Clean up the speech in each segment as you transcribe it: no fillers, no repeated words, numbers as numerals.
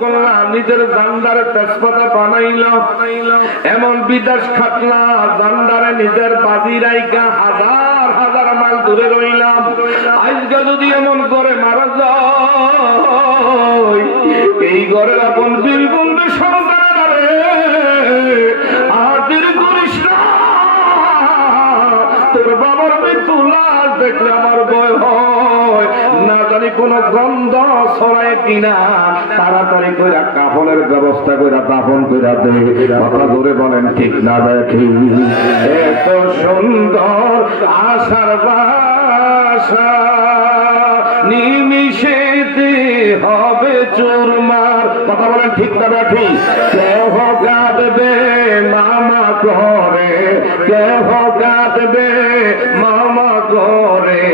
করলা, নিজের জান্ডারে তেজপাতা বানাইলা, এমন বিদেশ খাটলা, জান্ডারে নিজের বাজি রাইকা হাজার হাজার মাইল দূরে রইলাম। আজকে যদি এমন করে মারা যায়, এই ঘরের আপন বীর বন্ধু সন্তানারে আদির করিস না। তোর বাবার মৃত্যু লাশ দেখলে আমার ভয় হয়, না জানি কোন গন্ধ ছড়ায় কিনা। তাড়াতাড়ি করে কাফনের ব্যবস্থা করে দাফন করে দে। কথা ধরে বলেন ঠিক না দেখি? এত সুন্দর আশার বাসা নিমিশেতে হবে চুরমার। কথা বলেন ঠিক না দেখি? কেহ কাঁদবে মামা করে, কেহ কাঁদবে মামা করে,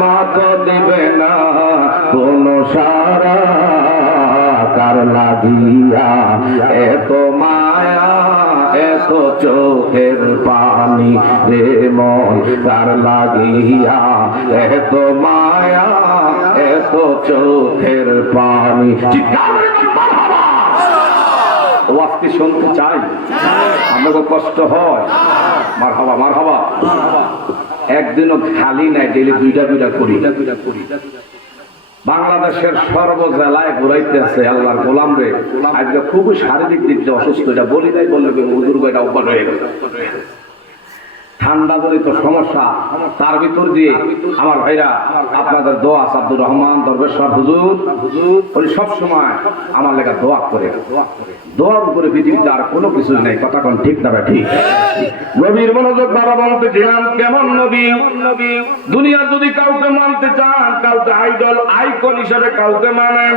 মা তো দিবে না কোন সারা। কার লাগিয়া এত মায়া এত চোখের পানি রে মন, কার লাগিয়া এত মায়া এত চোখের পানি। ওয়াজকে শুনতে চাই, আমাকে কষ্ট হয়। মারহাবা মারহাবা। একদিনও খালি নাই, ডেলি দুইটা করি। বাংলাদেশের সর্ব জেলায় ঘুরাইতেছে আল্লাহর গোলাম রে। আজকে খুবই শারীরিক দিক দিয়ে অসুস্থ, এটা বলি নাই বললে হুজুর এটা অভ্যাস হয়ে গেছে। ঠান্ডা জনিত সমস্যা, তার ভিতর দিয়ে আমার ভাইরা আপনাদের দোয়া, আব্দুর রহমান দরবেশ্বর হুজুর উনি সবসময় আমার লেখা দোয়া করে। দোয়ার উপরে পৃথিবীতে আর কোনো কিছু নেই। কথা কোন ঠিক না? ঠিক। নবীর মনোযোগ বাবা বলতেছিলাম, কেমন নবী? দুনিয়া যদি কাউকে মানতে চান, কাউকে আইডল আইকন হিসেবে কাউকে মানেন।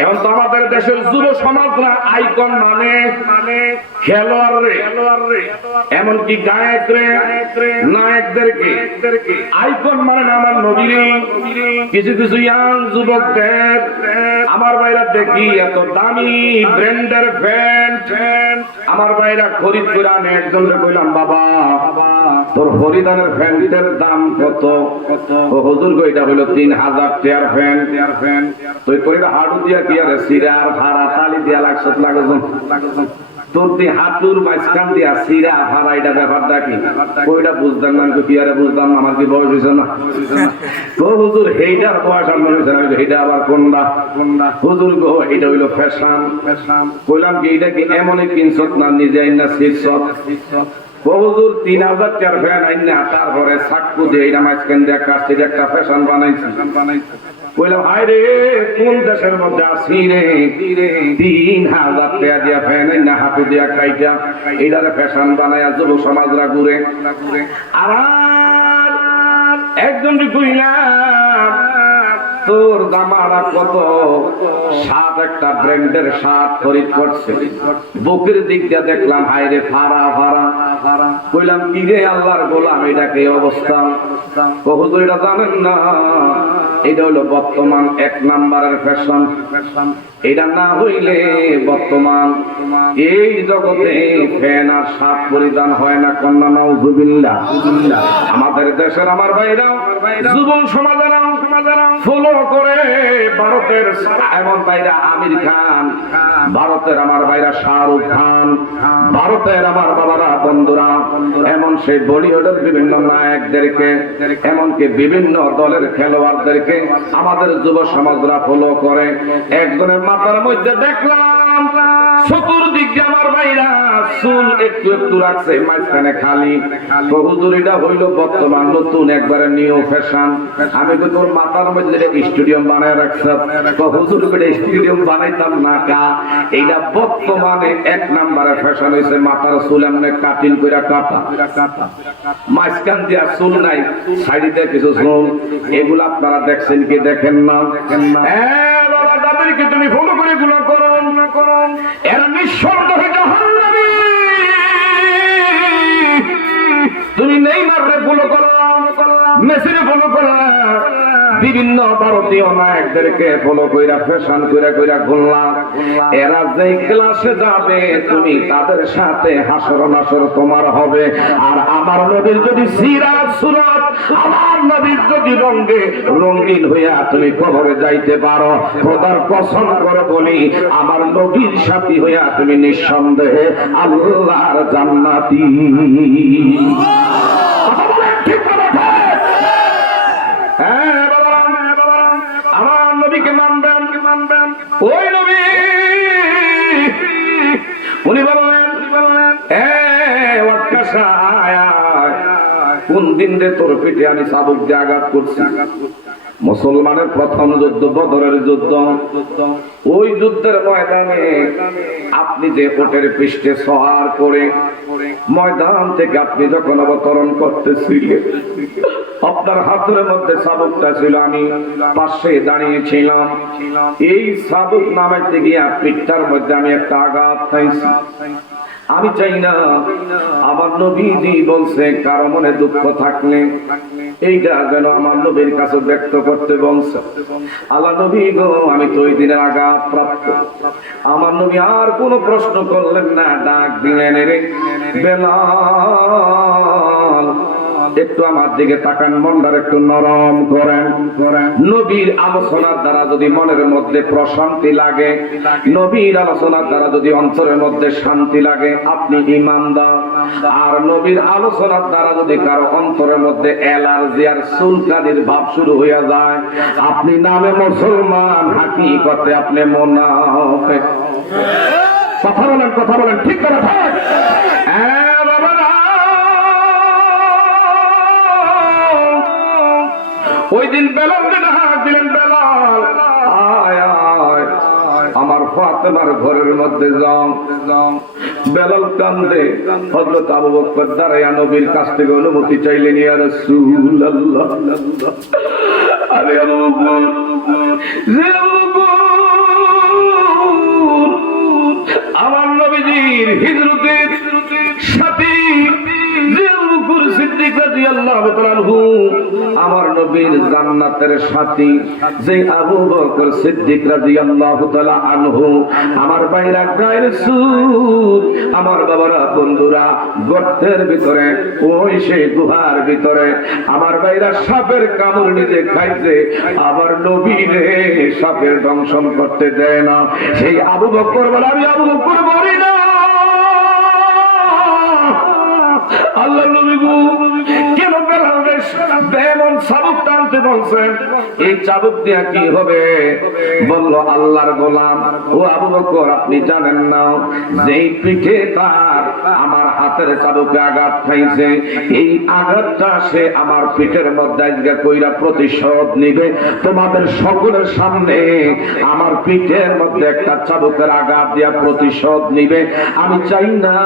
এখন তো আমাদের দেশের যুব সমাজরা আইকন মানে খেলোয়াড় রে, এমনকি গায়ক রে, নায়কদেরকে আইকন মানে আমার নবীর। কিছু কিছু ইয়াং যুবকদের আমার ভাইরা দেখি এত দামি ব্র্যান্ডের প্যান্ট আমার ভাইরা খরিদ করে আনে। একজনকে কইলাম, বাবা তোর হরিদানের প্যান্টের দাম কত? ও হুজুর গো এটা হইলো 3000 টাকার প্যান্ট। তুই কইরা হাড়ু দিয়া কি আরে সিরা আর ভাড়া তালি দিয়া লাগছ লাগে তোর হাতুর মাঝখান দিয়া সিরা ভাড়া, এটা ব্যাপারটা কি? ওইটা বুঝতাম না, কি আরে বুঝতাম না, আমার কি বয়স হয়েছে না? তো হুজুর এইটার বয়স আমার হয়েছে না, এইটা আবার কোনটা? হুজুর গো এটা হইলো ফ্যাশন। কইলাম কি এটা কি এমনই কিনছত না নিজে আইনা শীর্ষক? হুজুর 3000 টাকার ফ্যান আইনা তারপরে চাক্কু দিয়ে এটা মাঝখান দিয়ে কাটছে, একটা ফ্যাশন বানাইছে। কইলাম হায় রে কোন দেশের মধ্যে আসি রে, 3000 টাকা দিয়া ফ্যান না হাতে দিয়া কাইটা এটারে ফ্যাশন বানায়া যুব সমাজরা ঘুরে। আর একজন কইলাম, তোর জামাটা কত? শার্ট একটা ব্র্যান্ডের শার্ট খরিদ করছে। বুকের দিক দিয়ে দেখলাম হায় রে ফাড়া ফাড়া। কইলাম কি রে আল্লাহর গোলাম, এটাকে অবস্থা? হুজুর এটা জানেন না, এটা হলো বর্তমান 1 নাম্বারের ফ্যাশন। এটা না হইলে বর্তমান এই জগতে ফ্যান আর শার্ট পরিধান হয় না। কন্যা নাউজুবিল্লাহ। আমাদের দেশের আমার ভাইরা যুবক সমাজেরা ফলো করে ভারতের এমন ভাইরা আমির খান, ভারতের আমার ভাইরা শাহরুখ খান, ভারতের আমার বাবারা বন্ধুরা এমন সেই বলিউডের বিভিন্ন নায়কদেরকে, এমনকি বিভিন্ন দলের খেলোয়াড়দেরকে আমাদের যুব সমাজরা ফলো করে। একজনের মাথার মধ্যে দেখলাম চতুর্দিকে আমার ভাইরা চুল একটু একটু রাখছে, মাঝখানে খালি। হুজুর এটা হইল বর্তমান নতুন একবারে নিউ ফ্যাশন। আমি তো তোর মাথার মধ্যে স্টেডিয়াম বানায় রাখছ। হুজুর স্টেডিয়াম বানাইতাম না কা, এইটা বর্তমানে 1 নাম্বারের ফ্যাশন হয়েছে। মাথার চুল এমনি কাটিং করে কাটা, মাঝখান দিয়া চুল নাই, সাইডে কিছু চুল। এগুলো আপনারা দেখছেন কি দেখেন না? বাবা তাদেরকে তুমি ফলো করে এগুলো করো, এরা নিঃশব্দ হয়ে জাহান্নামী। তুমি নেইমাররে ফলো করো, মেসিরে ফলো করো, বিবি বিভিন্ন ভারতীয় নায়কদেরকে ফলো কইরা ফ্যাশন কইরা ঘুরলাম, এরা যে ক্লাসে যাবে তুমি তাদের সাথে হাসর নাসর তোমার হবে। আর আমার নবীর যদি সিরাত সুরত, আমার নবীর যদি রঙে রঙিন হইয়া তুমি কবরে যাইতে পারো, খোদার কসম করে বলি আমার নবীর সাথী হইয়া তুমি নিঃসন্দেহে আল্লাহর জান্নাতি। হ্যাঁ বাবা, আমার নবীকে মানবেন, ওই নবী উনি বললেন কোন দিন রে তোর পিঠে আমি চাবুক দিয়ে আঘাত করছি? মুসলমানের প্রথম যুদ্ধ বদরের যুদ্ধ। ওই যুদ্ধের ময়দানে আপনি যে ওটের পৃষ্ঠে সওয়ার করে ময়দান থেকে আপনি যখন অবতরণ করতেছিলেন, আপনার হাতের মধ্যে চাবুকটা ছিল, আমি পাশে দাঁড়িয়েছিলাম। এই চাবুক নামাইতে গিয়ে পিঠটার মধ্যে আমি একটা আঘাত খাইছি। আমি চাই না আমার নবীজি বলছে কারো মনে দুঃখ থাকলে এইটা যেন আমার নবীর কাছে ব্যক্ত করতে বলছে। আল্লাহ নবী গো, আমি তো ওই দিনের আঘাত প্রাপ্ত। আমার নবী আর কোনো প্রশ্ন করলেন না, ডাক দিলেন, রে বেলাল একটু আমার দিকে তাকান, মনটার একটু নরম করেন। নবীর আলোচনার দ্বারা যদি মনের মধ্যে প্রশান্তি লাগে, নবীর আলোচনার দ্বারা যদি অন্তরের মধ্যে শান্তি লাগে, আপনি ঈমানদার। আর নবীর আলোচনার দ্বারা যদি কারো অন্তরের মধ্যে অ্যালার্জি আর চুলকানির ভাব শুরু হইয়া যায়, আপনি নামে মুসলমান, হাকিকতে আপনি মুনাফিক। কথা বলেন ঠিক করে থাক। ওই দিন বেলাল দিলেন, বেলাল আয় আয় আমার ফাতেমার ঘরের মধ্যে যাও। বেলাল কান্দে। হযরত আবু বকর দাঁড়াইয়া নবীর কাছ থেকে অনুমতি চাইলেন, ইয়া রাসূলুল্লাহ। আরে আবু বকর, আমার নবীজির হিজরতের সাথী সিদ্দিক রাদিয়াল্লাহু তাআলা আনহু, আমার নবীর জান্নাতের সাথী যে আবু বকর সিদ্দিক রাদিয়াল্লাহু তাআলা আনহু, আমার ভাইরা গায়ের সুদ, আমার বাবারা বন্ধুরা, গর্তের ভিতরে ওই সেই গুহার ভিতরে আমার ভাইরা সাপের কামড় নিজে খাইছে, আমার নবীরে সাপের দংশন করতে দেয় না। সেই আবু বকর বলে, আমি আবু বকর মরি না। আল্লাহ নবী গো, কেন বেলাল চাবুক টানতে বলছেন? এই চাবুক দিয়া কি হবে? বলল, আল্লাহর গোলাম ও আবু বকর, আপনি জানেন না যেই পিঠে তার আমার হাতের চাবুকে আঘাত খাইছে, এই আঘাতটা সে আমার পিঠের মধ্যে আজকে কইরা প্রতিশোধ নিবে। তোমাদের সকলের সামনে আমার পিঠের মধ্যে একটা চাবুকের আঘাত দিয়া প্রতিশোধ নিবে। আমি চাই না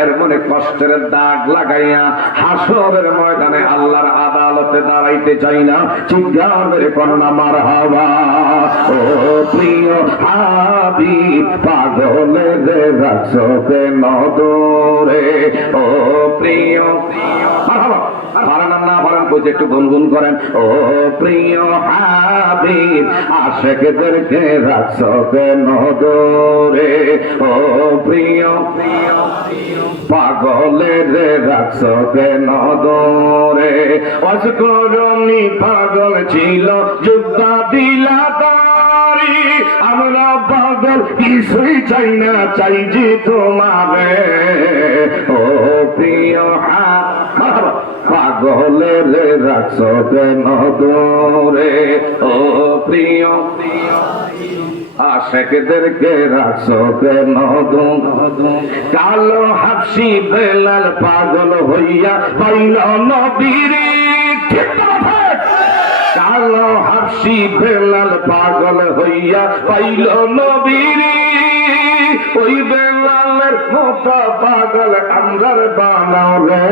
এর মনে কষ্টের দাগ লাগাইয়া হাসরের ময়দানে আল্লাহর আদালতে দাঁড়াইতে চাই না। চিৎকার করে কন্যা মারহাবা। ও প্রিয় হাবিব, পাগলে রে রাখছো কেন দূরে? ও প্রিয় মারহাবা, পারেন না পারেন কইছে একটু গুনগুন করেন। ও প্রিয় হাবিব, আশিকদেরকে রাখছো কেন দূরে? ও প্রিয় পাগলের রাখছো কেন দূরে? অজগরনি পাগল ছিল, যুদ্ধা দিলা তারি, আমরা পাগল কিছুই চাই না, চাই যে তোমারে। ও প্রিয় পাগলের রাখছো কেন দূরে? ও প্রিয় আশিকদেরকে রাখছো কেন দূরে? কালো হাবশি বেলাল পাগল হইয়া পাইল নবীর। কালো হাবশি বেলাল পাগল হইয়া পাইল নবীর। ওই বেলালের মতো পাগল আমরার বানাও রে।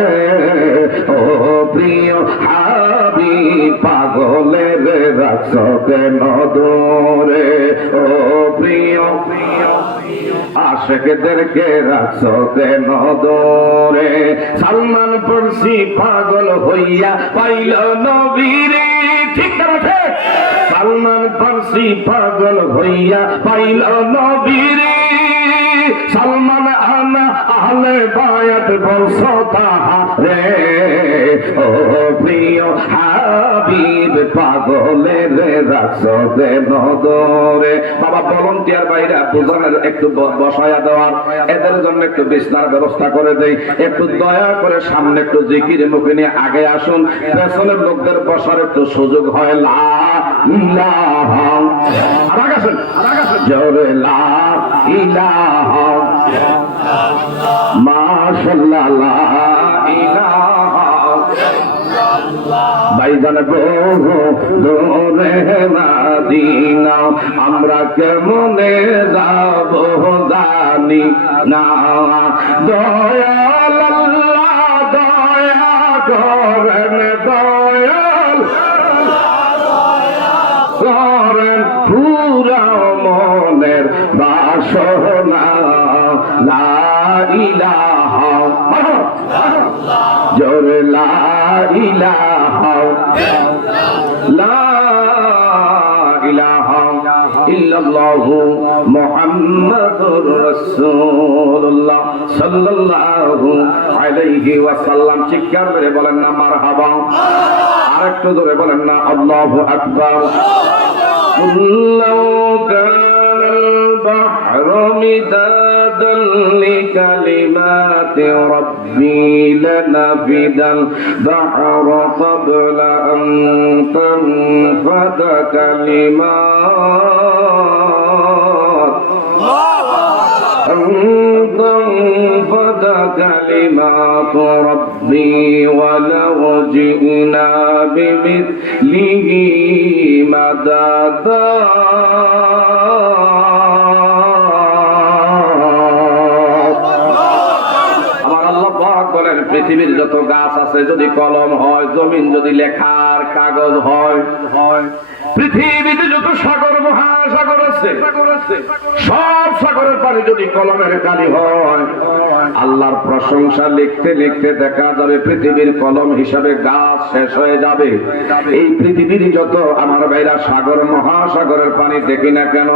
ও প্রিয় হাবিব, পাগলের রাখছো কেন দূরে? ও প্রিয় আশিকদেরকে রাখছো কেন দূরে? সালমান ফার্সি পাগল হইয়া পাইল নবীর। ঠিক না ঠিক? সালমান ফার্সি পাগল হইয়া পাইল নবীরে, সালমান আনা আহলে বায়াত বংশ তাহারে, ও প্রিয় হাবিব পাগলের রাখছে নদরে। বাবা ভলান্টিয়ার বাইরে বুঝানোর একটু বসায়া দেওয়ার, এদের জন্য একটু বিছনার ব্যবস্থা করে দেই, একটু দয়া করে সামনে একটু জিকিরে মুখে নিয়ে আগে আসুন, পেছনের লোকদের বসার একটু সুযোগ হয়। লা ইলাহা, আগে আসুন জোরে লা ইলাহা মাশাআল্লাহ, লা ইলাহা ভাইজান বহু দূরে মদিনা, আমরা কেমনে যাব জানি না, দয়াল আল্লাহ দয়া করেন, দয়াল করেন পুরা মনের বাসনা, লা ইলাহা জোরে লা ইলাহা, লা ইলাহা ইল্লাল্লাহু মুহাম্মাদুর রাসূলুল্লাহ সাল্লাল্লাহু আলাইহি ওয়াসাল্লাম। চিৎকার করে বলেন না মারহাবা, আরেকটু জোরে বলেন না আল্লাহু আকবার। কুল্লাউ কানাল বাহরু মিদাদান লিকালিমাতি রাব্বি লানাফিদাল বাহরু ক্বাবলা আন তানফাদা কালিমাত, فَانْفَدَ كَلِمَاتُ رَبِّي وَلَوْ جِئْنَا بِمِثْلِهِ مَدَدًا। আমার আল্লাহ পাক বলেন, পৃথিবীর যত গাছ আছে যদি কলম হয়, জমিন যদি লেখার কাগজ হয়, পৃথিবীতে যত সাগর মহাসাগর আছে সব সাগরের পানি যদি কলমের কালি হয়, আল্লাহর প্রশংসা লিখতে লিখতে দেখা যাবে পৃথিবীর কলম হিসাবে গাছ শেষ হয়ে যাবে। এই পৃথিবীর যত আমার ভাইরা সাগর মহাসাগরের পানি দেখি না কেন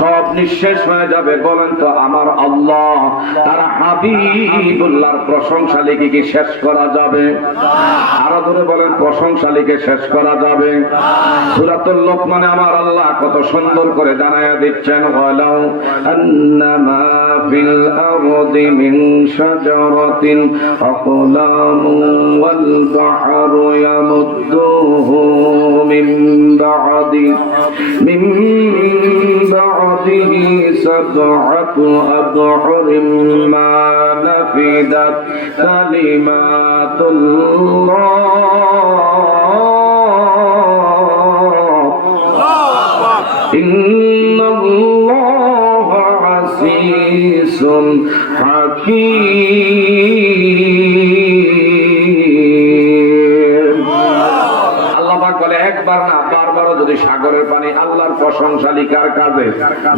সব নিঃশেষ হয়ে যাবে। বলেন তো আমার আল্লাহ তারা হাবিবুল্লাহর প্রশংসা লিখে কি শেষ করা যাবে? আরো ধরে বলেন প্রশংসা লিখে শেষ করা যাবে? সূরাতুল লোকমানে আমার আল্লাহ কত সুন্দর করে জানায়া দিচ্ছেন, ওয়ালাউ আন্নামা ফিল আরদি মিন শাজারাতিন আকলামু ওয়াল বাহরু ইয়ামুদ্দুহু মিন বা'দিহি সাব'আতু আবহুরিম মা নাফিদাত কালিমাতুল্লাহ ইন্নাল্লাহা আসীসুন হাকীম। আল্লাহ পাক বলে একবার না বারবারও যদি সাগরের পানি আল্লাহর প্রশংসা লিখার কাজে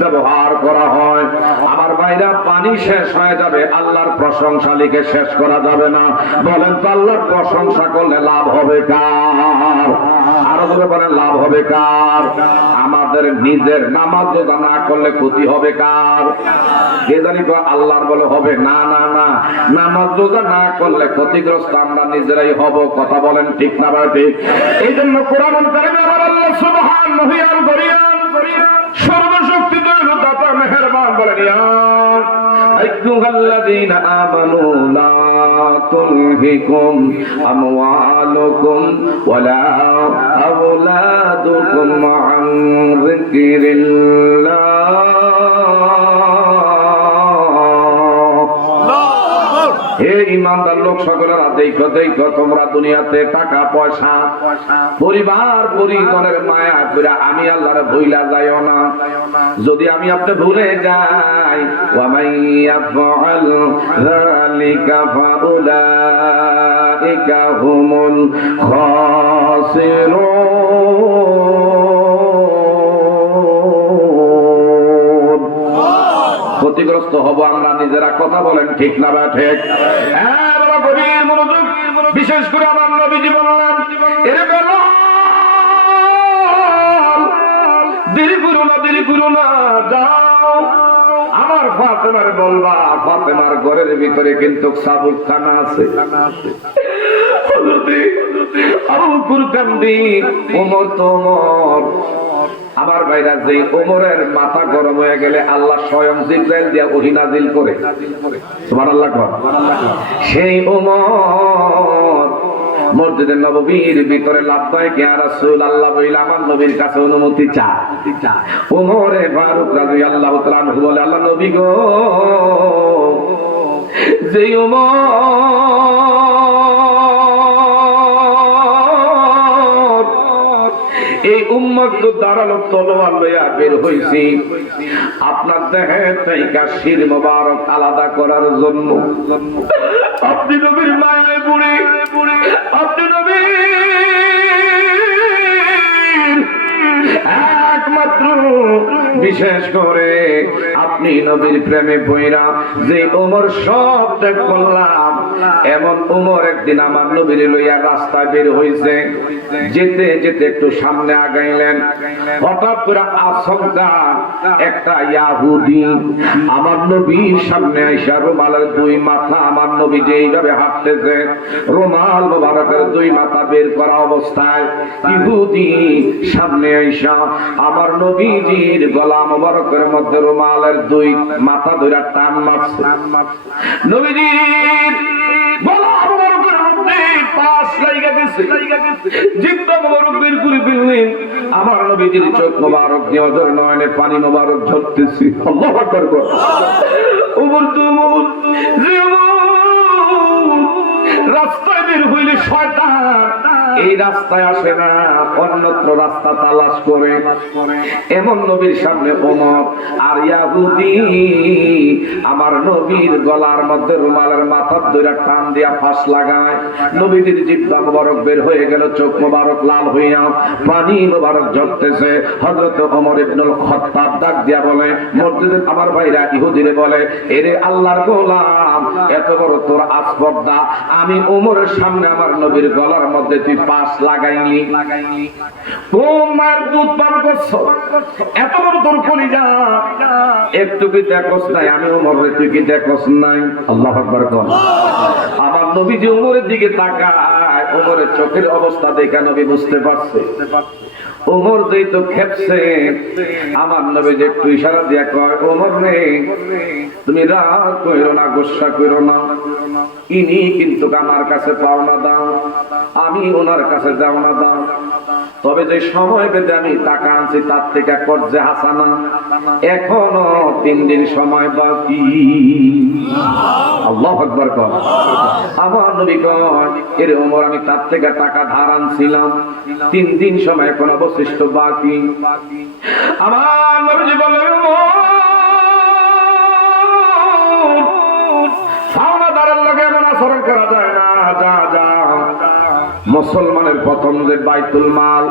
ব্যবহার করা হয়, আমার ভাইরা পানি শেষ হয়ে যাবে, আল্লাহর প্রশংসা লিখে শেষ করা যাবে না। বলেন তো আল্লাহর প্রশংসা করলে লাভ হবে কার? আরো ধরে বলেন লাভ হবে কার? আমাদের নিজের নামাজ রোজা না করলে ক্ষতি হবে কার? কে জানি তো আল্লাহর বলে হবে না, না না, নামাজ রোজা না করলে ক্ষতিগ্রস্ত আমরা নিজেরাই হব। কথা বলেন ঠিক না ভাই? ঠিক। এই জন্য কোরআন কারিমে আমার আল্লাহ সুবহানাহু ওয়া তাআলা সর্বশক্তি দাতা মেহেরবান বলেন, ইয়া আইয়ুহাল্লাযীনা আমানু লা তুলহিকুম আমওয়ালুকুম ওয়ালা আওলাদুকুম আন যিকরিল্লাহ। হে ঈমানদার লোক সকলেরা, দেখো দেখো তোমরা দুনিয়াতে টাকা পয়সা পরিবার পরিজনের মায়া করে আমি আল্লাহর ভুইলা যাইও না। যদি আমি আপনি ভুলে যাই, ওয়া মাইয়াফআল যালিকা ফাউলাইকা হুমুল খাসিরুন। ক্ষতিগ্রস্ত হব আমরা নিজেরা। কথা বলেন ঠিক না বা ঠিক? হ্যাঁ বাবা, গভীর মনোযোগ। বিশেষ করে আমার নবীজি বললেন, এর বেলা দেরি করো না, যাও আমার ফাতেমার বলবা, ফাতেমার ঘরের ভিতরে কিন্তু চাবুক খানা আছে। হযরতে আবু বকর কান্দি, ওমর তো ওমর। আমার ভাইরা, যে ওমরের মাথা গরম হয়ে গেলে আল্লাহ স্বয়ং জিবরাইল দিয়া ওহী নাযিল করে, সুবহানাল্লাহ। সেই ওমর মসজিদে নববীর ভিতরে লাব্বাইক ইয়া রাসূলুল্লাহ বইলা আমার নবীর কাছে অনুমতি চা। ওমরে ফারুক রাদিয়াল্লাহু তাআলা আনহু বলে, আল্লাহ নবী গো, যে ওমর এই উম্মত তো দাঁড়ালো তলোয়ার লইয়া বের হইছি আপনার দেহে থেকে শির মোবারক আলাদা করার জন্য। আপনি নবীর মায়ে বুড়ি, আপনি নবীর একমাত্র, বিশেষ করে আপনি নবীর প্রেমে পইরা যে ওমর সব ত্যাগ করলাম, এমন ওমর একদিন আমার নবীর লইয়া রাস্তায় বের হইছে। যেতে যেতে একটু সামনে আগাইলেন, হঠাৎ করে আচমকা একটা ইহুদি আমার নবীর সামনে আইসা রুমালের দুই মাথা, আমার নবী যে এইভাবে হাঁটতেছে, রুমাল মোবারকের দুই মাথা বের করা অবস্থায় ইহুদি সামনে আইসা আমার নবীজির গলা মোবারকের মধ্যে রুমালের দুই মাথা ধরে টান মারছে। নবীজির গলা মোবারকের মধ্যে পাশ লাগা গেছে, জিহ্বা মোবারক বের করে ফেললেন। আমার নবীজির চোখ মোবারক দিয়ে ওদের নয়নে পানি মোবারক ঝরতেছে। আল্লাহু আকবার। ওমর তো ওমর, রাস্তায় বের হইলে শয়তান এই রাস্তায় আসে না, অন্যত্র রাস্তা তালাশ করে। এমন নবীর সামনে ওমর আর ইহুদি আমার নবীর গলার মধ্যে রুমালের মাথার ধরে টান দিয়া ফাঁস লাগায়। নবীজির জিহ্বা মোবারক বের হয়ে গেল, চোখ মোবারক লাল হইয়া পানি মোবারক ঝরতেছে। হযরত ওমর ইবনুল খাত্তাব ডাক দিয়া বলে, মসজিদে আমার ভাইরা ইহুদিরে বলে, এরে আল্লাহর গোলাম, এত বড় তোর আসপর্দা, আমি ওমরের সামনে আমার নবীর গলার মধ্যে তুই পাশ লাগাইলি, কোন মার দুধ পান করছো, এত বড় তোর কলিজা, একটু কি দেখোস নাই আমি ওমরে, তুই কি দেখোস নাই? আল্লাহু আকবার। আমার নবী যে ওমরের দিকে তাকায়, ওমরের চোখের অবস্থা দেখে নবী বুঝতে পারছে ওমর যেই তো খেপছে। আমার নবী যে একটু ইশারা দিয়া কয়, ওমর রে, তুমি রাগ কইরো না, গুসা কইরো না, ইনি কিন্তু আমার কাছে পাওনা দাও, আমি ওনার কাছে যাওনা দাও, তবে যে সময় বেঁধে আমি টাকা আনছি তার থেকে কর্জে হাসানা এখনো 3 দিন সময় বাকি। আল্লাহু আকবার। আমার নবী কয়, এরে ওমর, আমি তার থেকে টাকা ধার আনছিলাম, 3 দিন সময় এখন অবশিষ্ট বাকি। আমার নবী বলে, পাওনাদারের লগে এমন আচরণ করা যায় না, যা যা। মুসলমানের প্রথম যে বাইতুল মাল,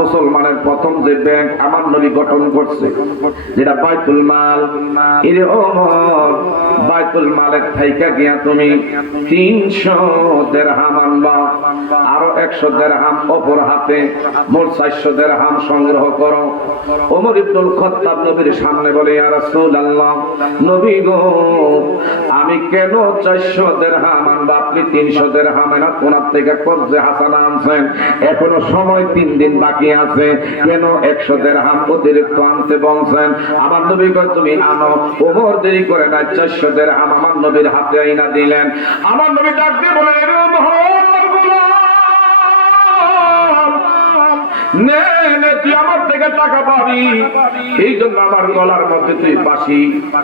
মুসলমানের প্রথম যে ব্যাংক আমার নবী গঠন করছে, যেটা বাইতুল মাল, এর ওমর বাইতুল মালের থাইকা গিয়া তুমি 300 দিরহাম আনবা, আরো 100 দিরহাম অপর হাতে, মোট 400 দিরহাম সংগ্রহ করো। ওমর ইবনুল খাত্তাব নবীর সামনে বলে, ইয়া রাসূলুল্লাহ, নবী গো, আমি কেন 400 দিরহাম আনবা, আপনি 300 দিরহাম এনা কোনার থেকে কর্জে হাসানা আনছেন, এখনো সময় 3 দিন বাকি আছে, কেন 100 দিরহাম অতিরিক্ত আনতে বলছেন? আমার নবী কয়, তুমি আনো। ওমর দেরি করে না, 400 দিরহাম আমার নবীর হাতে আইনা দিলেন। আমার নবী ডাক দিয়ে বলে, নে নে, তুই আমার থেকে টাকা পাবি, এই জন্য আমার গলার মধ্যে তুই বাসি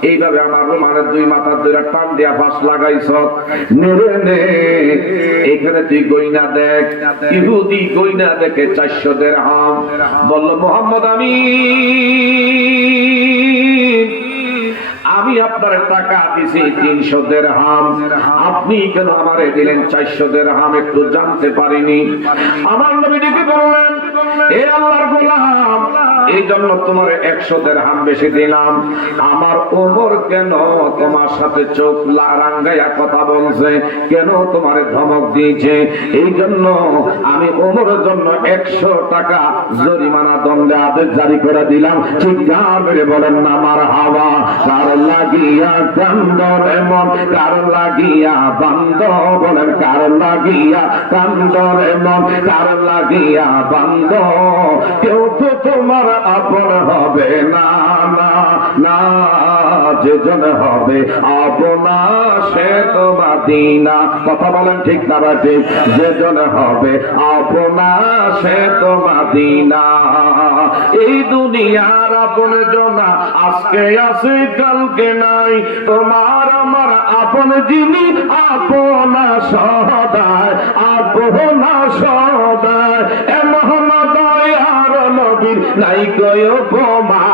এইভাবে আমার রুমালের দুই মাথার দুইটা টান দিয়া ফাঁস লাগাইছ, নে রে নে। এখানে তুই গয়না দেখ। ইহুদি গয়না দেখে 400 দিরহাম। বলল, মুহাম্মদ, আমি আপনার টাকা দিছি 300 দিরহাম, আপনি কেন আমারে দিলেন 400 দিরহাম, একটু জানতে পারিনি। আমার নবী ডেকে বললেন, হে আল্লাহর গোলাম, এই জন্য তোমার 100 দিরহাম বেশি দিলাম। আমার ওমর কেন তোমার সাথে চোখ রাঙ্গাইয়া কথা বলছে, কেন তোমার ধমক দিয়েছে, এই জন্য আমি ওমরের জন্য 100 টাকা জরিমানা দণ্ডে আদেশ জারি করে দিলাম। ঠিক যাবে বলেন না মারহাবা। কার লাগিয়া কান্দর এমন, কার লাগিয়া বান্দ, বলেন কার লাগিয়া কান্দর এমন, কার লাগিয়া বান্দ, কেউ তো তোমার আপন হবে না, না না, যেজন হবে আপনা সে তো মাদিনা। কথা বলেন ঠিক না ঠিক? যেজন হবে আপনা সে তো মাদিনা। এই দুনিয়ার আপন জনা আজকে আছে কালকে নাই, তোমার আমার আপন যিনি আপনা সদায়, আপনা সদায়। এমন দয়ার নবীর নাই কয় উপমা।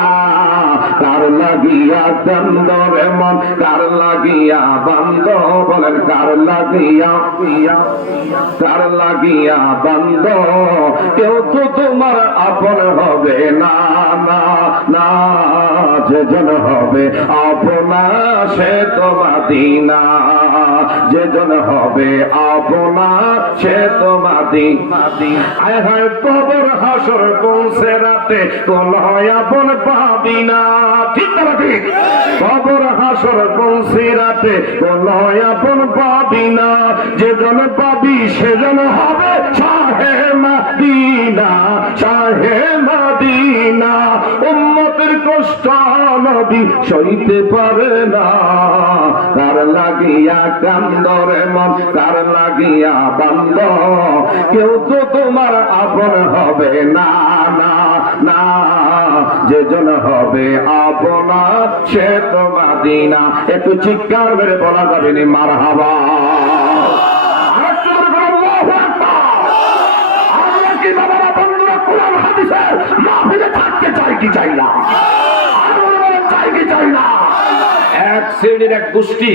কার লাগিয়া কান্দর এমন, কার লাগিয়া বান্দ, বলেন কার লাগিয়া, কার লাগিয়া বান্দ, কেউ তো তোমার আপন হবে না, না না, যেজন হবে আপনা সে তো মাদিনা, যেজন হবে আপনা সে তো মাদিনা। আয় হায় কবর হাসর পৌঁছে রাতে কোন আপন পাবি না। ঠিক না ঠিক? কবর হাসর পৌঁছে রাতে কোন আপন পাবি না, যেজন পাবি সেজন হবে শাহে মদিনা, শাহে মদিনা। উম্মতের কষ্ট নবী সইতে পারে না, কার লাগিয়া কান্দর এমন, কার লাগিয়া বান্দ, কেউ তো তোমার আপন হবে না, না না, যেজন হবে আপনা সে তো মাদিনা। একটু চিৎকার মেরে বলা যাবে না মারহাবা। আমরা কি বাবারা বন্ধুরা কোরআন হাদিসের মাহফিলে থাকতে চাই কি চাই না? চাই কি চাই না? এক শ্রেণীর এক গোষ্ঠী,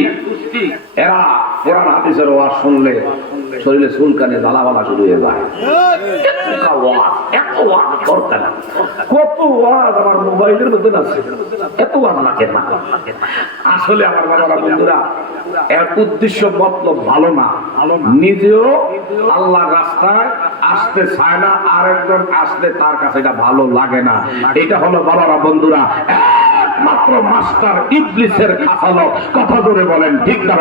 এরা কোরআন হাদিসের ওয়াজ শুনলে শরীরে চুলকানি জ্বালাবালা শুরু হয়ে যায়। কত ওয়াজ আমার মোবাইলের মধ্যে আছে, এত ওয়াজ লাগে না। আসলে আমার বাবারা বন্ধুরা, এর উদ্দেশ্য মতলব ভালো না, নিজেও আল্লাহর রাস্তায় আসতে চায় না, আরেকজন আসলে তার কাছে এটা ভালো লাগে না। এটা হলো বাবারা বন্ধুরা একমাত্র মাস্টার ইবলিসের খাসালত। কথা ধরে বলেন ঠিক না?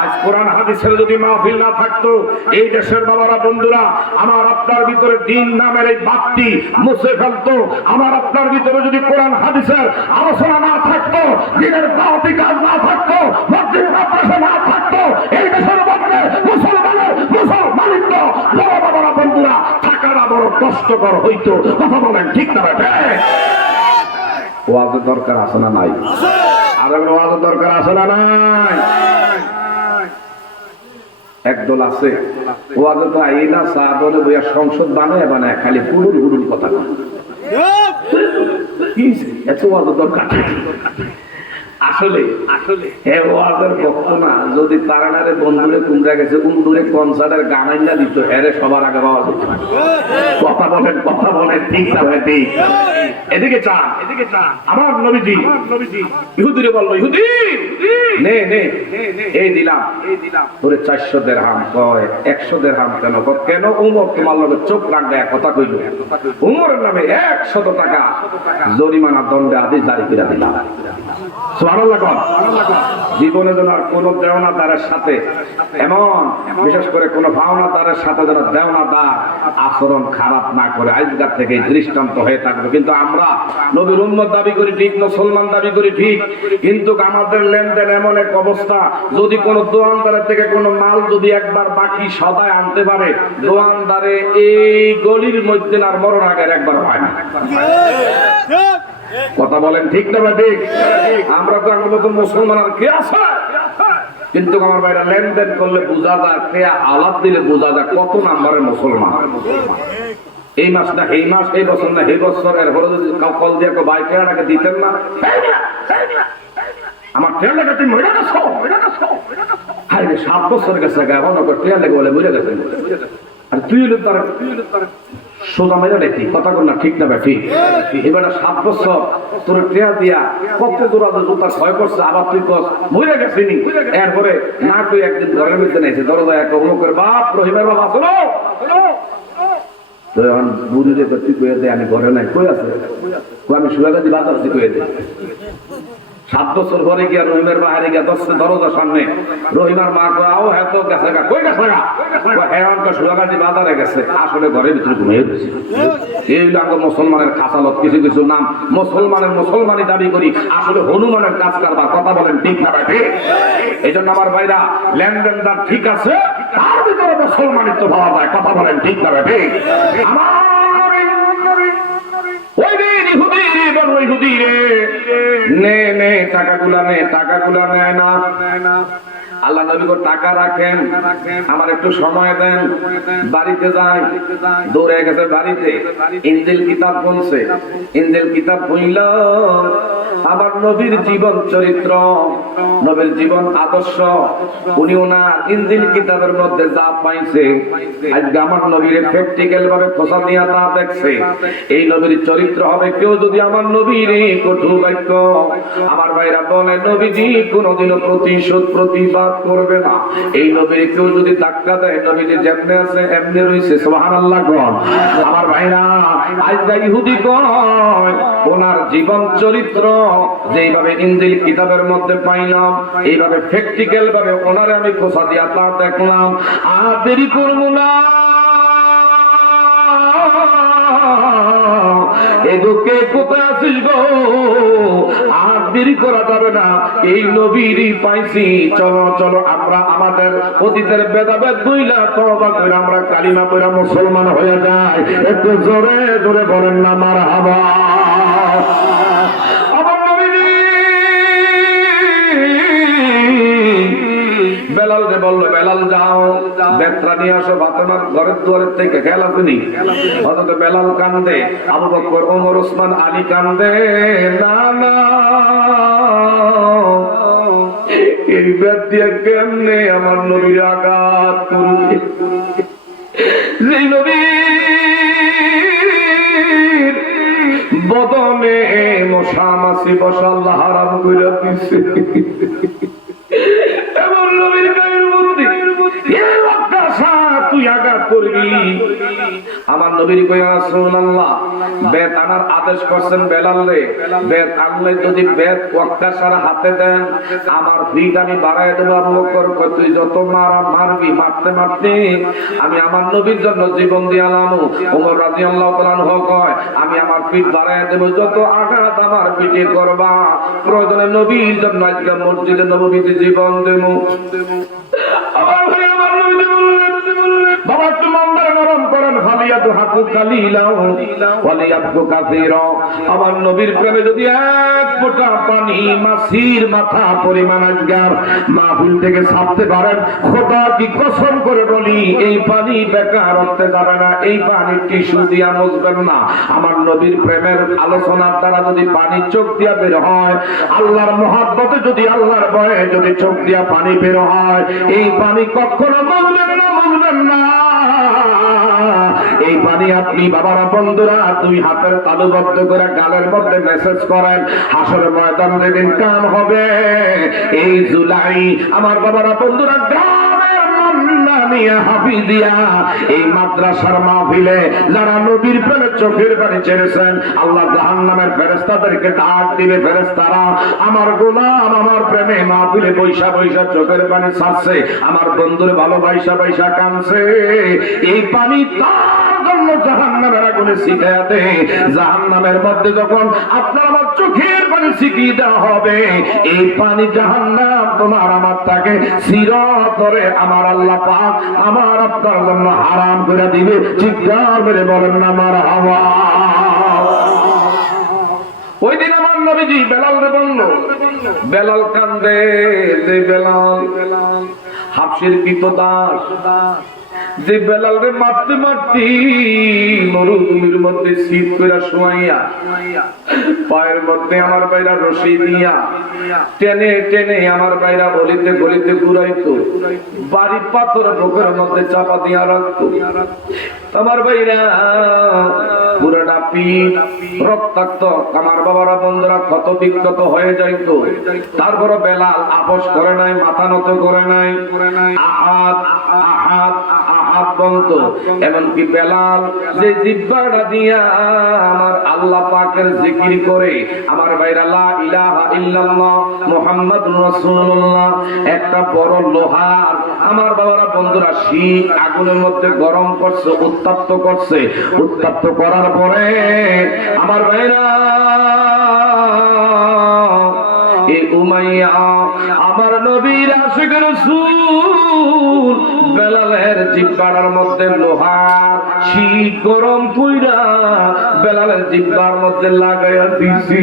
আজ কোরআন হাদিসের যদি মাহফিল না থাকতো, এই দেশের বাবারা বন্ধুরা আমার আপনার ভিতরে দিন নামের এই বাতি মুছে ফেলতো। আমার আপনার ভিতরে যদি কোরআন হাদিসের আলোচনা না থাকতো, দিনের দাওয়াতি কাজ না থাকতো, মসজিদ মাদ্রাসা না থাকতো, এই দেশের মধ্যে মুসলমানের মুসলমানিত্ব বড় বাবারা বন্ধুরা থাকাটা বড় কষ্টকর হইতো। কথা বলেন ঠিক না? ওয়াজের দরকার আছে না নাই? আর ওয়াজের দরকার আছে না নাই? একদল আছে ওয়াজে তো আইনা সাদরে বইয়া সংসদ বানায় বানায় খালি হুডুল হুডুল কথা বলে। কি এত ওয়াজের দরকার? আসলে আসলে ওয়াজের বক্ত না, যদি তারানারে বন্ধুরে কুমড়া গেছে বন্ধুরে কনসার্টের গান আইনা দিত, এরে সবার আগে পাওয়া যেত। কথা বলেন, কথা বলেন ঠিক না ভাই? ঠিক। এদিকে চান, এদিকে চান। আমার নবীজি ইহুদিরে বলল, ইহুদি নে নে এই দিলাম, এই দিলাম তোরে 400 দিরহাম। কয় 100 দিরহাম কেন? কেন? উমর তোমার লগে চোখ রাঙ্গায় কথা কইল, উমরের নামে 100 টাকা জরিমানা দণ্ডে আদেশ জারি করে দিলাম। জীবনে যেন আর কোন দেওনাদারের সাথে এমন, বিশেষ করে কোন ভাওনাদারের সাথে যেন দেওনাদার আচরণ খারাপ না করে আজকাল থেকে দৃষ্টান্ত হয়ে থাকবে। কিন্তু আমরা নবীর উম্মত দাবি করি ঠিক, মুসলমান দাবি করি ঠিক, কিন্তু আমাদের লেনদেন এমন এক অবস্থা, যদি কোন দোয়ানদারের থেকে কোন মাল যদি একবার বাকি সদায় আনতে পারে, দোয়ানদারে এই গলির মধ্যে আর মরণ আগের একবার হয় না। কথা বলেন ঠিক না? ঠিক। আমরা তো আমার মতো মুসলমান আর কে আছে? কিন্তু আমার ভাইরা লেনদেন করলে বোঝা যায়, কে আলাপ দিলে বোঝা যায় কত নাম্বারের মুসলমান। এই মাস না এই মাস, এই বছর না এই বছর, এর হলো যদি কল দিয়ে ভাই টেয়াটাকে দিতেন না, আমার টেয়াটাকে তুমি মরে গেছো, হাই রে 7 বছর গেছে, এখন টেয়া লেগে বলে বুঝে গেছেন। আর তুই তার সোজা মেরে দেখি কথা কর না ঠিক না ভাই ঠিক এবার 7 বছর তোর টেয়া দিয়া কত দূর জুতা ক্ষয় করছে আবার তুই কস মরে গেছিনি এরপরে না তুই একদিন ঘরের মধ্যে নাইছে দরজা এক অমুকের বাপ রহিমের বাবা শোনো তো এখন বুড়ি রে তুই কয়ে দে আমি ঘরে নাই কই আছে আমি সুরাগাজি বাজার আছি কয়ে দে 7 বছর পরে গিয়া রহিমের বাহারে গিয়া দরজার সামনে রহিমার মা কও হ্যাঁ তো গেছে গা কই গেছে গা হ্যাঁ অনকা সুরাগাজি বাজারে গেছে আসলে ঘরের ভিতরে ঘুমিয়ে গেছে এই হলো মুসলমানের খাসালত কিছু কিছু নাম মুসলমানি দাবি করি আসলে হনুমানের কাজ করবার কথা বলেন ঠিক না ভাই এই জন্য আমার ভাইরা লেনদেনদার ঠিক আছে তার ভিতরে মুসলমানিত্ব পাওয়া যায় কথা বলেন ঠিক না ভাই আমার ওই দিন ইহুদি রে নে টাকাগুলা নেয় না আল্লাহ নবী গো টাকা রাখেন আমার একটু সময় দেন বাড়িতে যাই দৌড়ে গেছে বাড়িতে ইনজিল কিতাব বলছে ইনজিল কিতাব হইল আমার নবীর জীবন চরিত্র নবীর জীবন আদর্শ উনি ওনার ইনজিল কিতাবের মধ্যে যা পাইছে আজকে আমার নবীর প্র্যাকটিক্যাল ভাবে খোঁজা দিয়া তা দেখছে এই নবীর চরিত্র হবে কেউ যদি আমার নবীর কঠোর বাক্য আমার ভাইরা বলে নবীজি কোনদিনও প্রতিশোধ প্রতিবাদ করবে না এই নবীর কেউ যদি ধাক্কা দেয় নবীজি যেমনে আছে এমনি রইছে সুবহানাল্লাহ কোন আমার ভাইরা আজকে ইহুদি কয় ওনার জীবন চরিত্র যেইভাবে ইনজিল কিতাবের মধ্যে পাইলাম এইভাবে প্র্যাকটিক্যাল ভাবে ওনারে আমি খোঁজা দিয়া তা দেখলাম আর দেরি করব না এদিকে কোথায় আসিস গো আর দেরি করা যাবে না এই নবীরই পাইছি চলো আমরা আমাদের অতীতের ভেদাভেদ বুইলা তওবা কইরা আমরা কালিমা পড়া মুসলমান হয়ে যাই একটু জোরে জোরে বলেন না মারহাবা বেলাল রে বললো বেলাল যাও বেত্রা নিয়ে আসো ফাতেমার ঘরের দুয়ারের থেকে খেয়াল আসেনি অথচ বেলাল কান্দে আবু বকর ওমর ওসমান আলী কান্দে না এই বেত দিয়ে কেমনে আমার নবীর আঘাত করবে যেই নবীর বদনে মশা মাছি বসা আল্লাহ হারাম করে দিছে এমন নবীর গায়ের মধ্যে তুই আঘাত করবি আমার নবীর কই রাসূলুল্লাহ বেত আনার আদেশ করছেন বেলাল রে বেত আনলে যদি বেত ওয়াক্তা সারা হাতে দেন আমার ফিট আমি বাড়ায় দেব আবু বকর কই তুই যত মারবি মারতে আমি আমার নবীর জন্য জীবন দিয়ালাম ওমর রাদিয়াল্লাহু তাআলা আনহু কয় আমি আমার ফিট বাড়ায় দেব যত আঘাত আমার পিঠে করবা প্রয়োজনে নবীর জন্য আজকে মসজিদে নববীতে জীবন দেব আমার ভাই আমার নবী বললেন বাবা তুমি মনটা নরম করেন ফালিয়াতু হাকু কালিলাও ওয়ালিয়াবকু কাসীরা আমার নবীর প্রেমে যদি এক ফোঁটা পানি মাছির মাথা পরিমাণ আজগার মাহফিল থেকে ছাড়তে পারেন খোদা কি কসম করে বলি এই পানি বেকার হতে যাবে না এই পানি টিস্যু দিয়া মুছবেন না আমার নবীর প্রেমের আলোচনার দ্বারা যদি পানি চোখ দিয়া বের হয় আল্লাহর মহব্বতে যদি আল্লাহর ভয়ে যদি চোখ দিয়া পানি বের হয় এই পানি কখনো মুছবেন না এই পানি আপনি বাবারা বন্ধুরা দুই হাতের তালুবদ্ধ করে গালের মধ্যে মেসেজ করেন হাসরের ময়দান যেদিন কাম হবে এই জুলাই আমার বাবারা বন্ধুরা এই মাদ্রাসার মাহফিলে যারা নবীর প্রেমে চোখের পানি ছেড়েছেন আল্লাহ জাহান্নামের ফেরেশতাদেরকে ডাক দিবে ফেরেশতারা আমার গোলাম আমার প্রেমে মাহফিলে বৈশা চোখের পানি ছাড়ছে আমার বন্ধুরে ভালোবাসা কাঁদছে এই পানি তার জন্য জাহান্নামের আগুনে ছিটায়া দে জাহান্নামের মধ্যে যখন আপনার আমার চোখের পানি ছিটিয়ে দেওয়া হবে এই পানি জাহান্নাম তোমার আমার তাকে চিরতরে আমার আল্লাহ পাক আমার আপনার জন্য হারাম করে দিবে চিৎকার মেরে বলেন না মারহাবা ওই দিন আমার নবীজি বেলাল রে বলল বেলাল কান্দে যে বেলাল হাফসির কৃতদাস যে বেলালরে মারতে মারতে মরুভূমির মধ্যে শীত করে শোয়াইয়া পায়ের মধ্যে আমার ভাইরা রশি দিয়া টেনে টেনে আমার ভাইরা গলিতে গলিতে ঘুরাইতো, বাড়ি পাথর বুকের মধ্যে চাপা দিয়া রাখতো। আমার ভাইরা পুরাটা পিঠ রক্তাক্ত, আমার বাবারা বন্ধুরা ক্ষত বিক্ষত হয়ে যাইতো। তারপর বেলাল আপোষ করে নাই, মাথা নত করে নাই, আহাত আহাত আহাত বলতো। এমনকি বেলাল যে জিহ্বাটা দিয়া আমার আল্লাহ পাকের জিকির করে, আমার ভাইরা লা ইলাহা ইল্লাল্লাহ মুহাম্মাদুর রাসূলুল্লাহ, একটা বড় লোহার আমার বাবারা বন্ধুরা শীত আগুনের মধ্যে গরম করছে, উত্তপ্ত করছে। উত্তপ্ত করার পরে আমার ভাইরা এই উমাইয়া আমার নবীর আশিক রাসূল বেলালের জিহ্বার মধ্যে লোহার শীত গরম কইরা বেলালের জিহ্বার মধ্যে লাগাইয়া দিছি।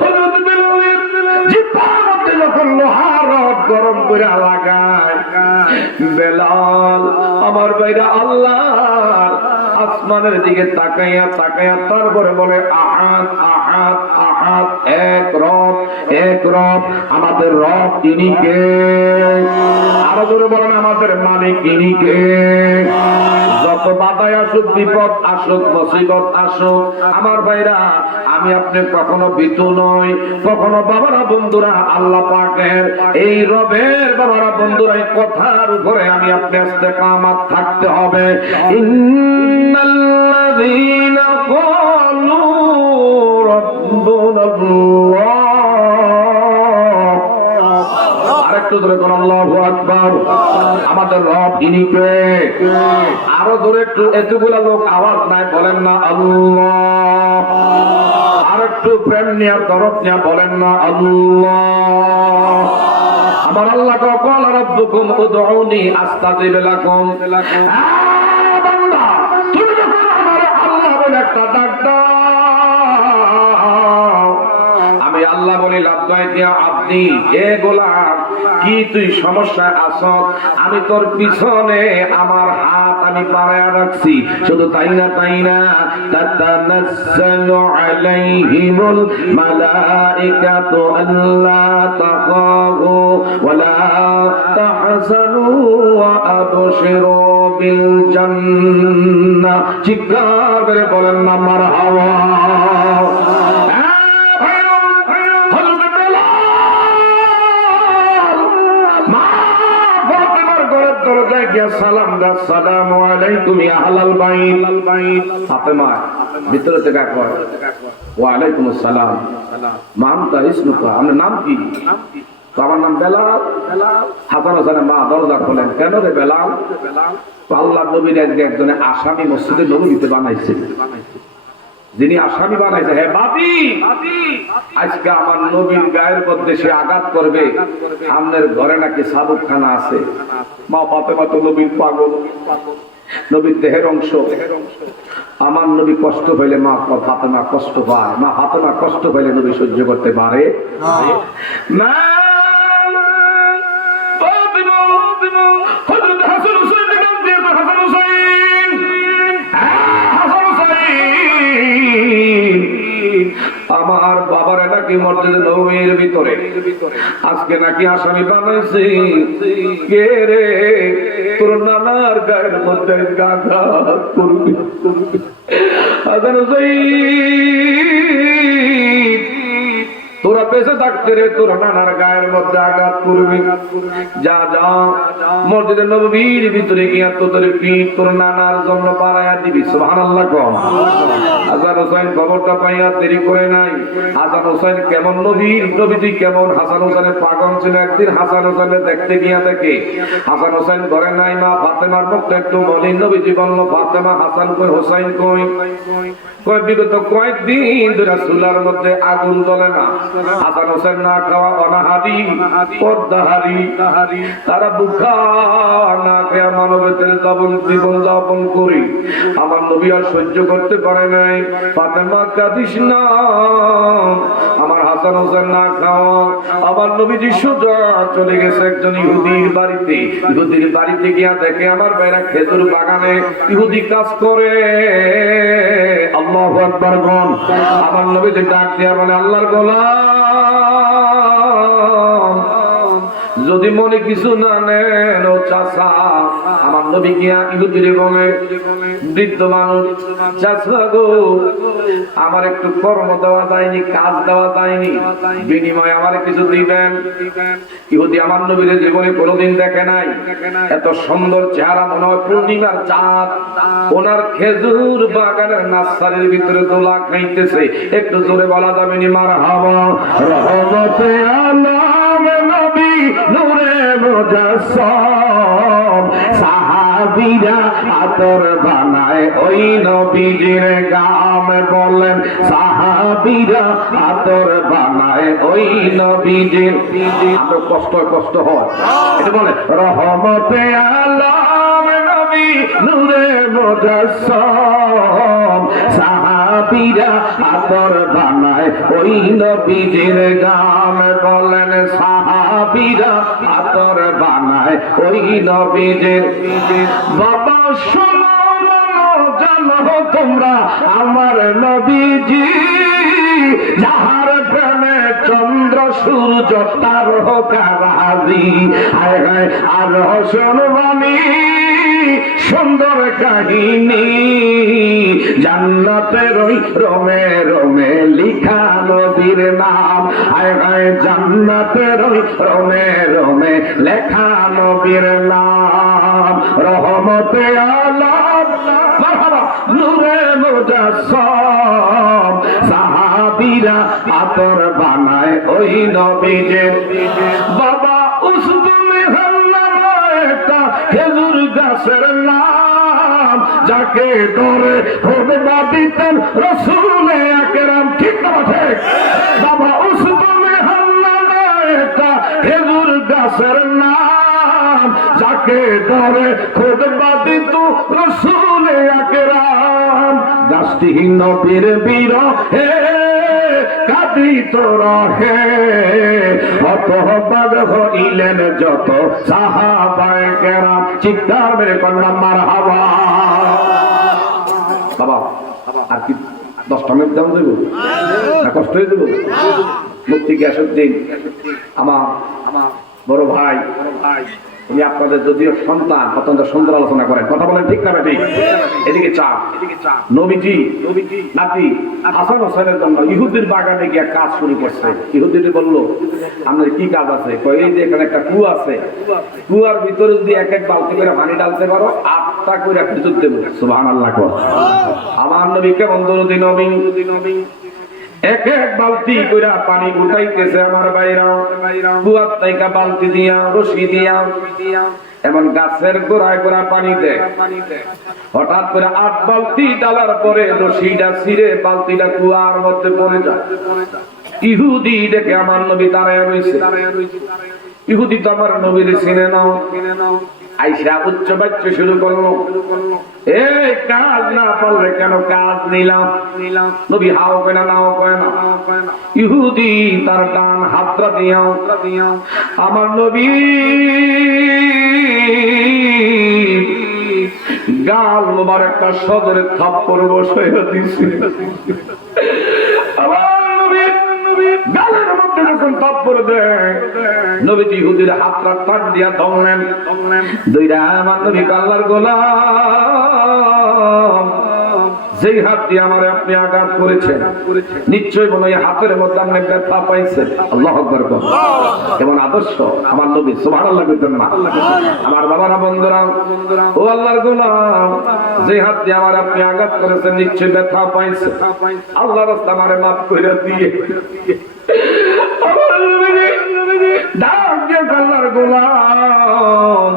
হযরত বেলালের জিহ্বার মধ্যে যখন লোহার রড গরম করে লাগায়, বেলাল আমার ভাইরা আল্লাহ আসমানের দিকে তাকাইয়া তাকাইয়া তারপরে বলে আহাদ আহাদ আহাদ, এক রব এক রব, আমাদের রব তিনি কে? আরো জোরে বলেন আমাদের মালিক তিনি কে? যত বাধাই আসুক, বিপদ আসুক, মুসিবত আসুক, আমার ভাইরা আমি আপনি কখনো ভীতু নই, কখনো বাবারা বন্ধুরা আল্লাহ পাকের এই রবের বাবারা বন্ধুরা এই কথার উপরে আমি আপনি ইস্তেকামাত থাকতে হবে। ইন্নাল্লাযীনা ক্বালু রাব্বুনাল্লাহ, আরেকটু ধরে কোন আল্লাহু আকবার, আমাদের রব ইনি কে? আরো ধরে একটু, এতগুলা লোক আওয়াজ নাই, বলেন না আল্লাহ। আরেকটু প্রেম নিয়ে দরদ নিয়ে বলেন না আল্লাহ। আমার আল্লাহ কল রাব্বুকুম উদউনি আস্তাজিব লাকুম। বান্দা তুমি যখন আমার আল্লাহ বলে একটা ডাক দাও, আমি আল্লাহ বলি লাব্বাইক ইয়া আব্দি, এ গোলাম কি তুই সমস্যায় আছো? আমি তোর পিছনে আমার হাত আমি বাড়ায়া রাখছি। শুধু তাই না তাতানাজ্জালু আলাইহিমুল মালাইকাতু আল্লা তাখাফু ওয়া লা তাহজানু ওয়া আবশিরু বিল জান্নাহ। চিৎকার করে বলেন না মারহাবা। আসসালামু আলাইকুম ইয়া আহলাল বাইত। ফাতেমা ভিতর থেকে কয় ওয়া আলাইকুম আসসালাম, মা আনতা ইসমুকা, আপনার নাম কি? তো আমার নাম বেলাল। হাসান হোসেনের মা দরজা খোলেন, কেন রে বেলাল? আল্লাহর নবীর একজনে আসামি মসজিদে নববীতে বানাইছে, যিনি আসামি বানাইছে, হে বাদী আজকে আমার নবীর গায়ের মধ্যে সে আঘাত করবে, আপনার ঘরে নাকি সাবুকখানা আছে। মা ফাতেমা তো নবীর পাগল, নবীর দেহের অংশ। আমার নবী কষ্ট পাইলে মা ফাতেমা কষ্ট পায়, মা ফাতেমা কষ্ট পাইলে নবী সহ্য করতে পারে না। আমার বাবার নাকি মসজিদে নববীর ভিতরে আজকে নাকি আসামি বানাইছে। কে রে? তোর নানার গায়ের মধ্যে আঘাত করবি। তোরা বেঁচে থাকতে রে তোর নানার গায়ের মধ্যে আঘাত করবি। যা যা মসজিদে নববীর ভিতরে গিয়া তোদের পিঠ তোর নানার জন্য বানায়া দিবি। সুবহানাল্লাহ কম। হাসান হোসেন খবরটা পাইয়া দেরি করে নাই। হাসান হোসেন কেমন নবী কেমন? হাসান হোসেনের পাগল ছিল। একদিন হাসান হোসেনের দেখতে গিয়া দেখে হাসান হোসেন ঘরে নাই। মা ফাতেমার মুখটা একটু বলি, নবীজি বলল ফাতেমা হাসান কই, হোসেন কই? বিগত কয়েকদিন ধরে চুলার মধ্যে আগুন জ্বলে না। হাসান হোসেন না খাওয়া অনাহারি পর্দাহারি, তারা বুখা না খেয়া মানবের জীবন যাপন করি। আমার নবী আর সহ্য করতে পারে নাই। ফাতেমা কাঁদিস না, আমার হাসান হোসেন না খাওয়া। আমার নবীজি সোজা চলে গেছে একজন ইহুদির বাড়িতে। ইহুদির বাড়িতে গিয়া দেখে আমার ভাইরা খেজুর বাগানে ইহুদি কাজ করে। আল্লাহু আকবার বল। আমার নবীজি ডাক দিয়া বলে, আল্লাহর গোলাম, যদি মনে কিছু না নেন ও চাচা, আমার নবী গিয়া ইহুদিরে বলে, বৃদ্ধ মানুষ, চাচা গো, আমার একটু কর্ম দেওয়া যায়নি, কাজ দেওয়া যায়নি, বিনিময়ে আমার কিছু দিবেন। ইহুদি আমার নবীর জীবনে কোনোদিন দেখে নাই, এত সুন্দর চেহারা, মনে হয় পূর্ণিমার চাঁদ। ওনার খেজুর বাগানের নার্সারির ভিতরে দোলা খাইতেছে, একটু জোরে বলা যাবে নি মারহাবা। রহমতে আলম নবী নূরে মুজাসসাম, সাহাবীরা আতর বানায় ওই নবীজির গাম। বলেন সাহাবীরা আতর বানায় ওই নবীজির। আরো কষ্ট হয়, এটা বলে রহমতে আলম নবী নূরে মুজাসসাম, সাহাবীরা আতর বানায় ওই নবীজির গাম। বলেন সাহাবীরা আতর বানায় ওই নবীজির। বাবা শোনো জানো তোমরা আমার নবীজি, যাহার প্রেমে চন্দ্র সূর্য তারকারাজি। হায় হায় আর শোনবানি সুন্দর কাহিনী, জান্নাতের ওই রোমে রোমে লিখা নবীর নাম। হায় হায় জান্নাতের ওই রোমে রোমে লেখা নবীর নাম। রহমতে আলম মারহাবা নূরে মুজাসসাম, সাহাবীরা আতর বানায় ওই নবীজির। বাবা উসদুল হান্নামা একটা খেজুর গাছের নাম, যাকে ধরে খুতবা দিতেন রাসূল আকরাম। ঠিক না ঠিক? বাবা উসদুল হান্নামা একটা খেজুর গাছের নাম, যাকে ধরে খুতবা দিত রাসূল আকরাম। গাছটি নবীর বিরহে কাঁদিত রহে, হতবাক হইলেন যত সাহাবায়ে কেরাম। চিৎকার মেরে কন্যা মারহাবা। বাবা আর কি 10টা মিনিট দাম দেব না? কষ্ট হয়ে দেব? মুফতি গিয়াসউদ্দিন আমার বড় ভাই, উনি আপনাদের যদিও সন্তান, অত্যন্ত সুন্দর আলোচনা করেন। কথা বলেন ঠিক না ঠিক? এদিকে চা নবীজি নাতি হাসান হোসেনের জন্য ইহুদির বাগানে গিয়ে কাজ শুরু করছে। ইহুদিটি বললো, আপনার কি কাজ আছে? এই যে এখানে একটা কুয়া আছে, কুয়ার ভিতরে যদি এক এক বালতি করে পানি ডালতে পারো, 8টা করে খেজুর দেবো। সুবহানাল্লাহ। আমার নবী কেমন দরদি নবী, এক এক বালতি করে পানি উঠাইতেছে। আমার বাইরা কুয়ার থেকে বালতি দিয়া রশি দিয়া এমন গাছের গোড়ায় গোড়া পানি দেয়। হঠাৎ করে 8 বালতি ডালার পরে রশিটা ছিঁড়ে বালতিটা কুয়ার মধ্যে পড়ে যায়। ইহুদি দেখে আমার নবী দাঁড়ায় রয়েছে। ইহুদি তো আমার নবীর চিনে নাও, আইসা উচ্চ বাচ্চ শুরু করলো, এই কাজ না পারলে কেন কাজ নিলাম? নবী হাও কয় না, নাও কয় না। ইহুদি তার ডান হাতটা দিয়াও আমার নবী গাল মোবারকটা সদরে থাপ্পড় বসাইয়া দিছে। গালের মধ্যে যখন থাপ্পড় দেয়, নবীজি ইহুদির হাতটা টান দিয়া ধরলেন। দুইটা আমার নবী আল্লাহর গোলাম, যেই হাত দিয়ে আমারে আপনি আঘাত করেছেন, নিশ্চয়ই মনে হয় হাতের মধ্যে আপনি ব্যথা পাইছেন। আল্লাহু আকবার। কেমন আদর্শ আমার নবী, সুবহানাল্লাহ বলতেন না? আমার বাবারা, বন্ধুরা, ও আল্লাহর গোলাম, যে হাত দিয়ে আমার আপনি আঘাত করেছেন, নিশ্চয়ই ব্যথা পাইছেন। আল্লাহর রাস্তা আমারে মাফ করে দিয়ে আল্লাহর গোলাম,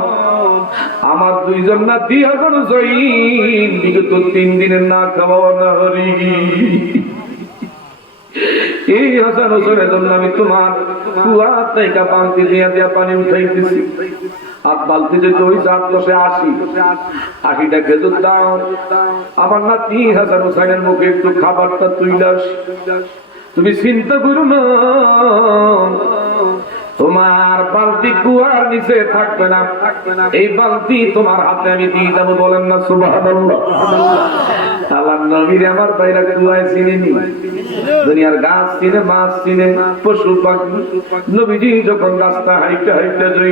আমার 2 জন না 2000 শহীদ বিগত 3 দিনের না খাওয়া না হরি। এই হাসান হোসেনের জন্য আমি তোমার কুয়া থেকে বালতি দিয়া দিয়া পানি উঠাইতেছি। 8 বালতিতে 2 7 10 80টা খেজুর দাও। আমার নাতি হাসান হোসেনের মুখে একটু খাবারটা তুইলাস। তুমি চিন্তা করো না, তোমার বালতি কুয়ার নিচে থাকবে না, এই বালতি তোমার হাতে আমি দিয়ে দেবো। বলেন না সুবহানাল্লাহ। আল্লাহর নবীর আমার ভাইরা কুয়ায় চিনেনি, দুনিয়ার গাছ চিনে, মাছ চিনে, পশু পাখি। নবীজি যখন রাস্তা হাইটা হাইটা যাই,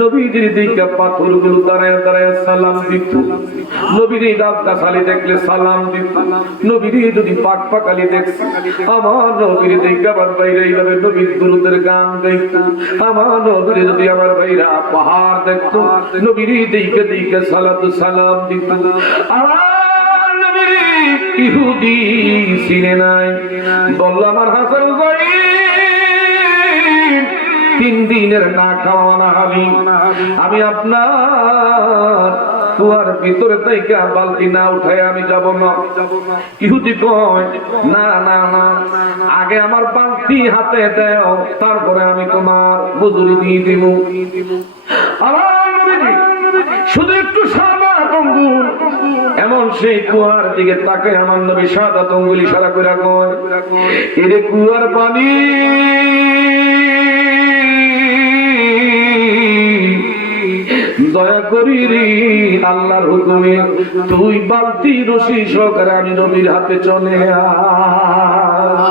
নবীজির দিকে পাথরগুলো দাঁড়ায় দাঁড়ায় সালাম দিত। নবীর গাছ গাছালি দেখলে সালাম দিত। নবীর যদি পাক পাকালি দেখছে, আমার নবীর দিকে আমার ভাইরা এইভাবে নবীর দুরুদের গান গাইত। আমার নবীর যদি আমার ভাইরা পাহাড় দেখতো, নবীর দিকে দিকে সালাতু সালাম দিত। আমার নবীর ইহুদি চিনে নাই, বলল আমার হাসান হুসাইন 3 দিনের না খাওয়া না আমি আপনার কুয়ার ভিতরে থেকে বালতি না উঠায় আমি যাব না। ইহুদি কয় না না না, আগে আমার বালতি হাতে দাও, তারপরে আমি তোমার মজুরি দিয়ে দিব। শুধু একটু সাদা আঙ্গুল, এমন সেই কুয়ার দিকে তাকে আমার নবী সাদা আঙ্গুল ইশারা করে কয়, এরে কুয়ার পানি দয়া করি রে, আল্লাহর হুকুমে তুই বালতি রশি সহকারে আমি নবীর হাতে চলে আয়।